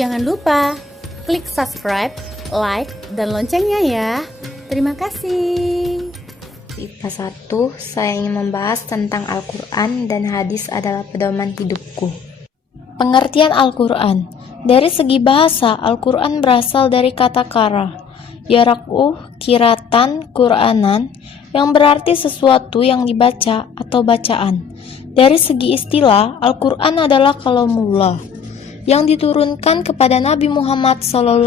Jangan lupa klik subscribe, like, dan loncengnya ya. Terima kasih. IPA 1, saya ingin membahas tentang Al-Quran dan hadis adalah pedoman hidupku. Pengertian Al-Quran. Dari segi bahasa, Al-Quran berasal dari kata kara, kiratan, Quranan, yang berarti sesuatu yang dibaca atau bacaan. Dari segi istilah, Al-Quran adalah kalamullah yang diturunkan kepada Nabi Muhammad SAW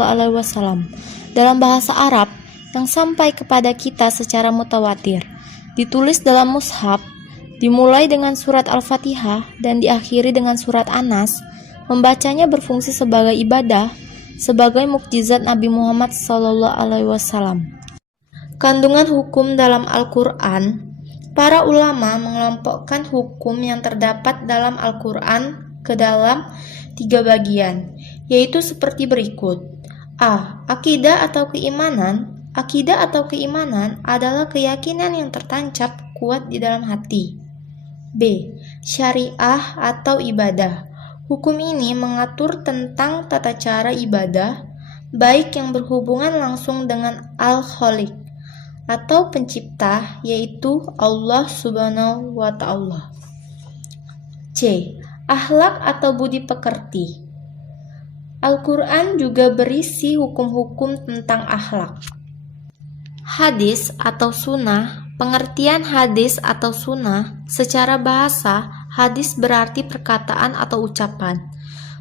dalam bahasa Arab yang sampai kepada kita secara mutawatir, ditulis dalam mushaf, dimulai dengan surat Al-Fatihah dan diakhiri dengan surat An-Nas. Membacanya berfungsi sebagai ibadah, sebagai mukjizat Nabi Muhammad SAW. Kandungan hukum dalam Al-Quran. Para ulama mengelompokkan hukum yang terdapat dalam Al-Quran ke dalam 3 bagian, yaitu seperti berikut. A. Akidah atau keimanan. Akidah atau keimanan adalah keyakinan yang tertancap kuat di dalam hati. B. Syariah atau ibadah. Hukum ini mengatur tentang tata cara ibadah, baik yang berhubungan langsung dengan Al-Khaliq atau pencipta, yaitu Allah Subhanahu wa Ta'ala. C. Akhlak atau budi pekerti. Al-Quran juga berisi hukum-hukum tentang akhlak. Hadis atau sunnah. Pengertian hadis atau sunnah secara bahasa, hadis berarti perkataan atau ucapan.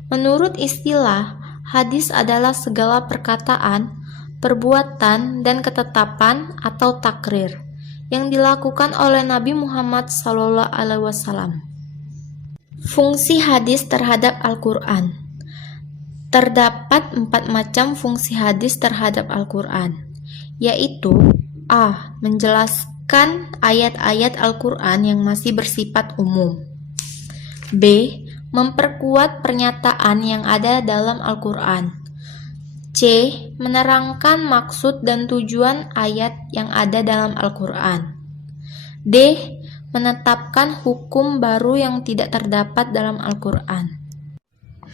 Menurut istilah, hadis adalah segala perkataan, perbuatan, dan ketetapan atau takrir yang dilakukan oleh Nabi Muhammad SAW. Fungsi hadis terhadap Al-Quran. Terdapat 4 macam fungsi hadis terhadap Al-Quran, yaitu A. Menjelaskan ayat-ayat Al-Quran yang masih bersifat umum. B. Memperkuat pernyataan yang ada dalam Al-Quran. C. Menerangkan maksud dan tujuan ayat yang ada dalam Al-Quran. D. Menetapkan hukum baru yang tidak terdapat dalam Al-Quran.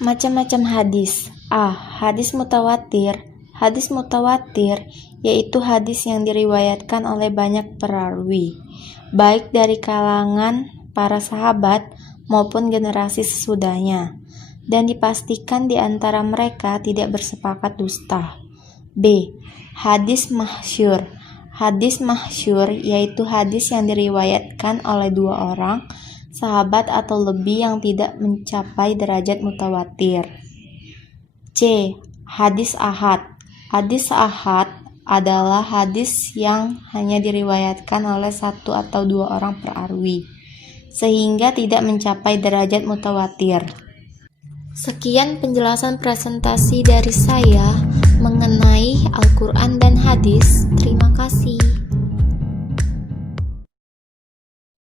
Macam-macam hadis. A. Hadis mutawatir. Hadis mutawatir yaitu hadis yang diriwayatkan oleh banyak perawi, baik dari kalangan para sahabat maupun generasi sesudahnya, dan dipastikan di antara mereka tidak bersepakat dusta. B. Hadis masyhur. Hadis masyhur yaitu hadis yang diriwayatkan oleh 2 orang, sahabat atau lebih yang tidak mencapai derajat mutawatir. C. Hadis ahad. Hadis ahad adalah hadis yang hanya diriwayatkan oleh 1 atau 2 orang perawi, sehingga tidak mencapai derajat mutawatir. Sekian penjelasan presentasi dari saya mengenai Al-Quran dan hadis. Terima kasih.